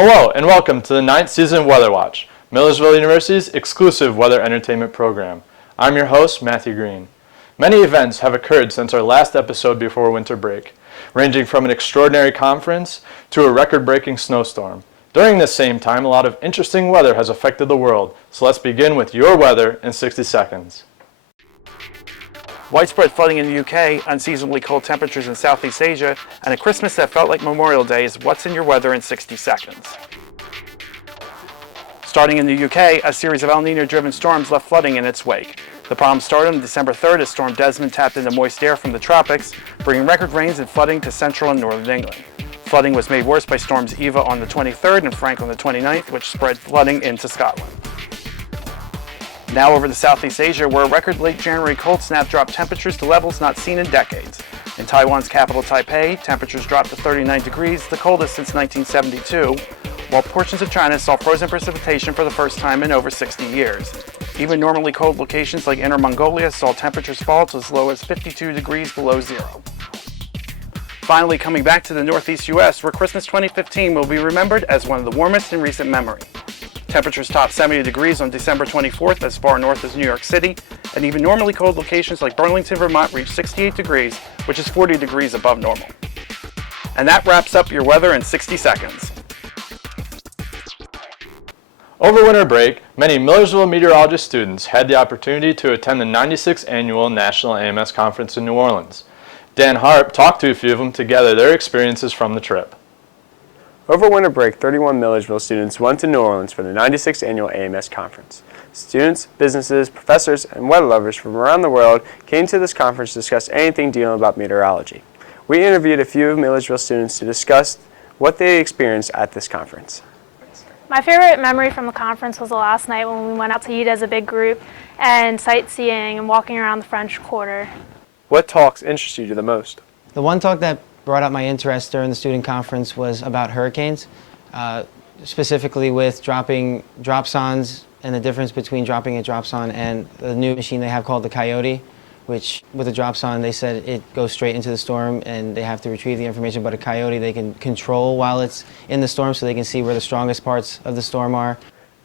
Hello and welcome to the 9th season of Weather Watch, Millersville University's exclusive weather entertainment program. I'm your host, Matthew Green. Many events have occurred since our last episode before winter break, ranging from an extraordinary conference to a record-breaking snowstorm. During this same time, a lot of interesting weather has affected the world, so let's begin with your weather in 60 seconds. Widespread flooding in the UK, unseasonably cold temperatures in Southeast Asia, and a Christmas that felt like Memorial Day is what's in your weather in 60 seconds. Starting in the UK, a series of El Niño-driven storms left flooding in its wake. The problem started on December 3rd as Storm Desmond tapped into moist air from the tropics, bringing record rains and flooding to central and northern England. Flooding was made worse by storms Eva on the 23rd and Frank on the 29th, which spread flooding into Scotland. Now over to Southeast Asia, where a record late January cold snap dropped temperatures to levels not seen in decades. In Taiwan's capital Taipei, temperatures dropped to 39 degrees, the coldest since 1972, while portions of China saw frozen precipitation for the first time in over 60 years. Even normally cold locations like Inner Mongolia saw temperatures fall to as low as 52 degrees below zero. Finally, coming back to the Northeast U.S., where Christmas 2015 will be remembered as one of the warmest in recent memory. Temperatures topped 70 degrees on December 24th as far north as New York City, and even normally cold locations like Burlington, Vermont reached 68 degrees, which is 40 degrees above normal. And that wraps up your weather in 60 seconds. Over winter break, many Millersville meteorology students had the opportunity to attend the 96th annual National AMS Conference in New Orleans. Dan Harp talked to a few of them to gather their experiences from the trip. Over winter break, 31 Millersville students went to New Orleans for the 96th Annual AMS Conference. Students, businesses, professors, and weather lovers from around the world came to this conference to discuss anything dealing about meteorology. We interviewed a few Millersville students to discuss what they experienced at this conference. My favorite memory from the conference was the last night when we went out to eat as a big group and sightseeing and walking around the French Quarter. What talks interest you the most? The one talk that brought up my interest during the student conference was about hurricanes, specifically with dropping dropsons and the difference between dropping a dropson and the new machine they have called the Coyote, which with a dropson they said it goes straight into the storm and they have to retrieve the information, but a Coyote they can control while it's in the storm so they can see where the strongest parts of the storm are.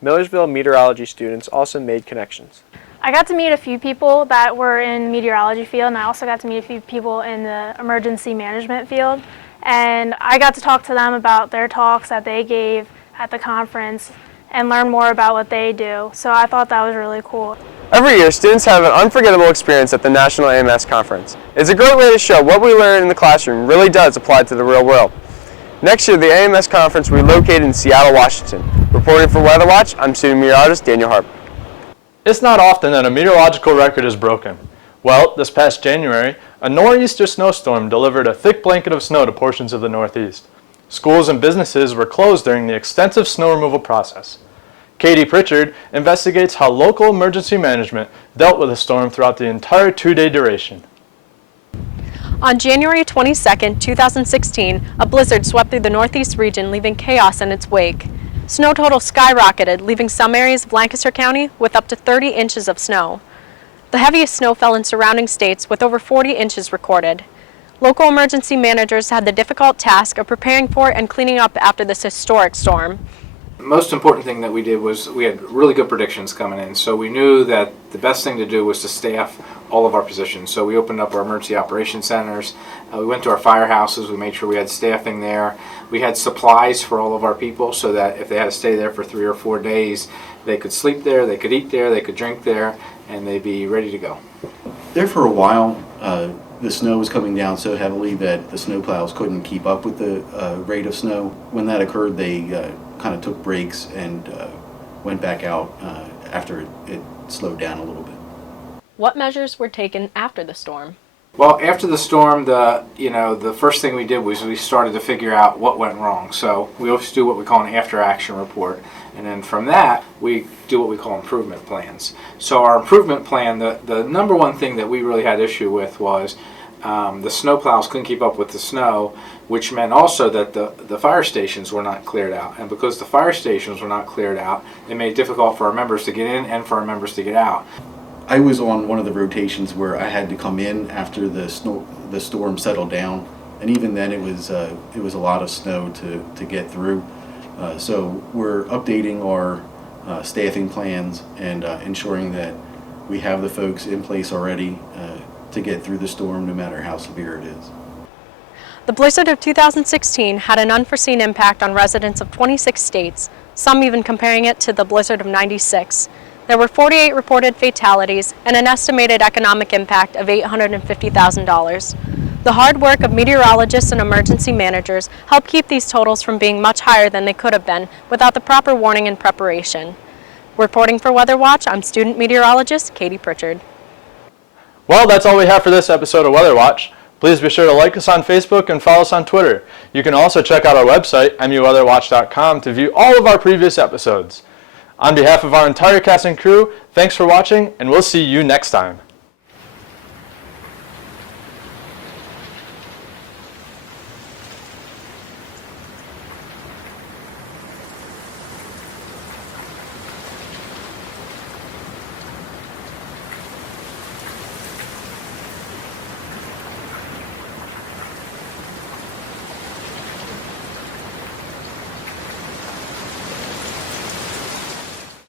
Millersville meteorology students also made connections. I got to meet a few people that were in meteorology field, and I also got to meet a few people in the emergency management field. And I got to talk to them about their talks that they gave at the conference and learn more about what they do. So I thought that was really cool. Every year, students have an unforgettable experience at the National AMS Conference. It's a great way to show what we learn in the classroom really does apply to the real world. Next year, the AMS Conference will be located in Seattle, Washington. Reporting for Weather Watch, I'm student meteorologist Daniel Harp. It's not often that a meteorological record is broken. Well, this past January, a nor'easter snowstorm delivered a thick blanket of snow to portions of the Northeast. Schools and businesses were closed during the extensive snow removal process. Katie Pritchard investigates how local emergency management dealt with the storm throughout the entire two-day duration. On January 22, 2016, a blizzard swept through the Northeast region, leaving chaos in its wake. Snow total skyrocketed, leaving some areas of Lancaster County with up to 30 inches of snow. The heaviest snow fell in surrounding states with over 40 inches recorded. Local emergency managers had the difficult task of preparing for and cleaning up after this historic storm. The most important thing that we did was we had really good predictions coming in, so we knew that the best thing to do was to staff all of our positions. So we opened up our emergency operations centers, we went to our firehouses, we made sure we had staffing there. We had supplies for all of our people so that if they had to stay there for 3 or 4 days, they could sleep there, they could eat there, they could drink there, and they'd be ready to go. There for a while, the snow was coming down so heavily that the snowplows couldn't keep up with the rate of snow. When that occurred, they kind of took breaks and went back out after it slowed down a little bit. What measures were taken after the storm? Well, after the storm, the first thing we did was we started to figure out what went wrong. So we always do what we call an after-action report, and then from that we do what we call improvement plans. So our improvement plan, the number one thing that we really had issue with was the snowplows couldn't keep up with the snow, which meant also that the fire stations were not cleared out. And because the fire stations were not cleared out, it made it difficult for our members to get in and for our members to get out. I was on one of the rotations where I had to come in after the storm settled down, and even then it was a lot of snow to get through. So we're updating our staffing plans and ensuring that we have the folks in place already to get through the storm no matter how severe it is. The blizzard of 2016 had an unforeseen impact on residents of 26 states, some even comparing it to the blizzard of '96. There were 48 reported fatalities and an estimated economic impact of $850,000. The hard work of meteorologists and emergency managers helped keep these totals from being much higher than they could have been without the proper warning and preparation. Reporting for Weather Watch, I'm student meteorologist Katie Pritchard. Well, that's all we have for this episode of Weather Watch. Please be sure to like us on Facebook and follow us on Twitter. You can also check out our website, muweatherwatch.com, to view all of our previous episodes. On behalf of our entire cast and crew, thanks for watching, and we'll see you next time.